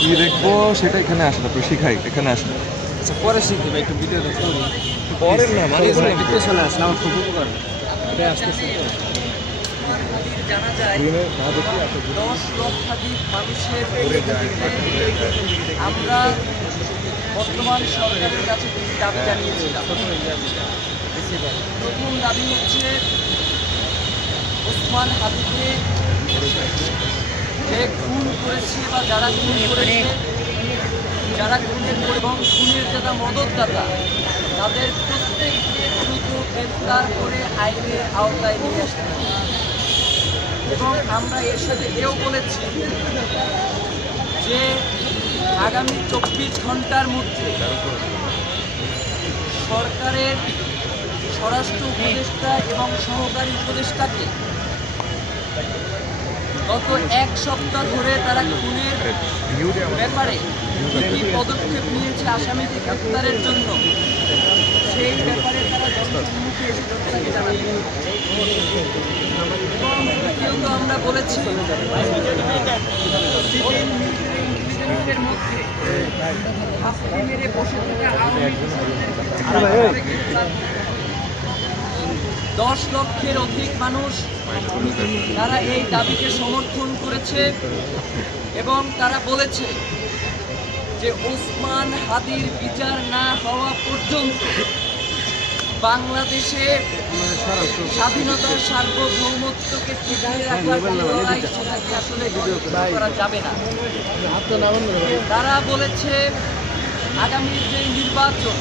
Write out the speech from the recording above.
কি দেখবো সেটা এখানে আসে না, তো শিখাই এখানে আসে না। আচ্ছা পরে শিখবে ভাই, একটু ভিডিওটা করি। পরের না মানে একটু চলে আসলে আমার খুব উপকার। এটা আসতেছে তো। জানা যায় 10 লক্ষাধিক মানুষের আমরা বর্তমান সরকারের কাছে কিছু দাবি জানিয়েছিলাম। প্রথম দাবি হচ্ছে ওসমান হাদিকে যে খুন করেছে বা যারা খুন করেছে, যারা খুনের এবং খুনের যারা মদতদাতা, তাদের প্রত্যেককে দ্রুত গ্রেফতার করে আইনের আওতায় নিয়ে আসতে হবে। এবং আমরা এর সাথে এও বলেছি যে আগামী 24 ঘন্টার মধ্যে সরকারের স্বরাষ্ট্র উপদেষ্টা এবং সহকারী উপদেষ্টাকে গত 1 সপ্তাহ ধরে তারা খুনের ব্যাপারে কী পদক্ষেপ নিয়েছে আসামিকে গ্রেফতারের জন্য, সেই ব্যাপারে তারা জনসম্মুখে এসে জনতাকে জানাবে। এবং দ্বিতীয়ত আমরা বলেছি ইন্টেলিজেন্সের মধ্যে হাসপাতাল মেরে বসে থাকা আওয়ামী 10 লক্ষের অধিক মানুষ তারা এই দাবিকে সমর্থন করেছে এবং তারা বলেছে যে ওসমান হাদির বিচার না হওয়া পর্যন্ত বাংলাদেশে স্বাধীনতার সার্বভৌমত্বকে টিকিয়ে রাখার লড়াই সেটাকে আসলে করা যাবে না। তারা বলেছে আগামী যে নির্বাচন